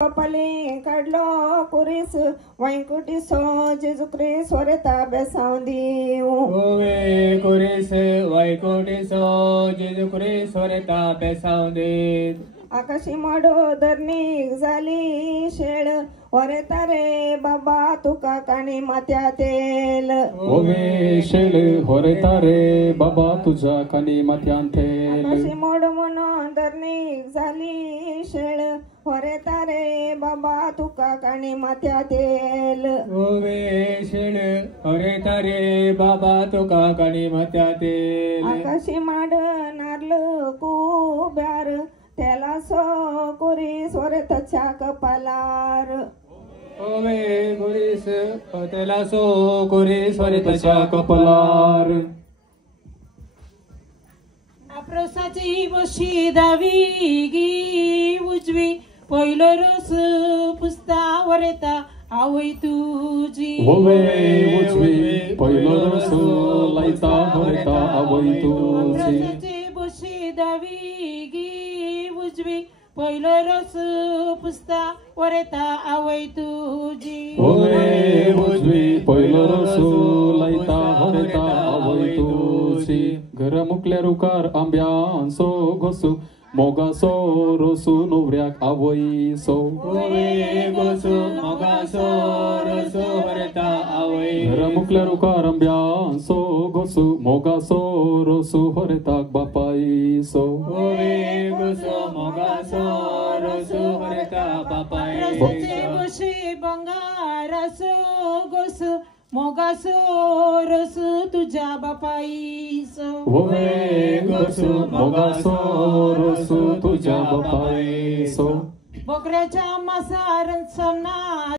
Pali kadlo kuris wainkuti so Jesu Christ horeta besaundi Ove kuris wainkuti so Jesu Christ horeta besaundi आकाशी माडो धरणी झाली शेळ वरेता रे बाबा तुका काणी मात्या तेल ओवे शेळ वरेता रे बाबा तुझा काणी मात्यान तेल आकाशी माडो म्हणून धरणी झाली शेळ वरेता रे बाबा तुका काणी मात्या तेल ओवे शेळ वरेता रे बाबा तुका काणी मात्या तेल आकाशी माड नारल कुब्यार त्याला सो कुरी स्वरतच्या कपालार ओवे कुरीस त्याला सो कुरी स्वरतच्या कपालार आप्रोसाची बशी दावी गी उजवी पहिलो रस पुस्ता वरेता आवय तुझी ओवे उजवी पहिलो रस लायता वरेता आवय तुझी आप्रोसाची बशी दावी गी उजवी पहिलो रस पुस्ता वरेता आवय तुझी ओवे उजवी पहिलो रस लायता वरेता आवय तुझी घर मुकल्या रुकार आंब्यांचो घोसू मोगासो रोसू नवऱ्याक आवयसो ओवे गोसू मोगासो रोसू वरेता आवय घर मुकल्या रुकार आंब्यांचो घोसू मोगासो रोसू वरेताक बापायसो ओवे गोसू मोगासो रोसू वरेता बापायसो बशी बंगारासो गोसू मोगासो रसू तुझ्या बापाईसो ओवे गोसू मोगासो रोसू तुझ्या बापायसो बोकऱ्याच्या मासार सन्ना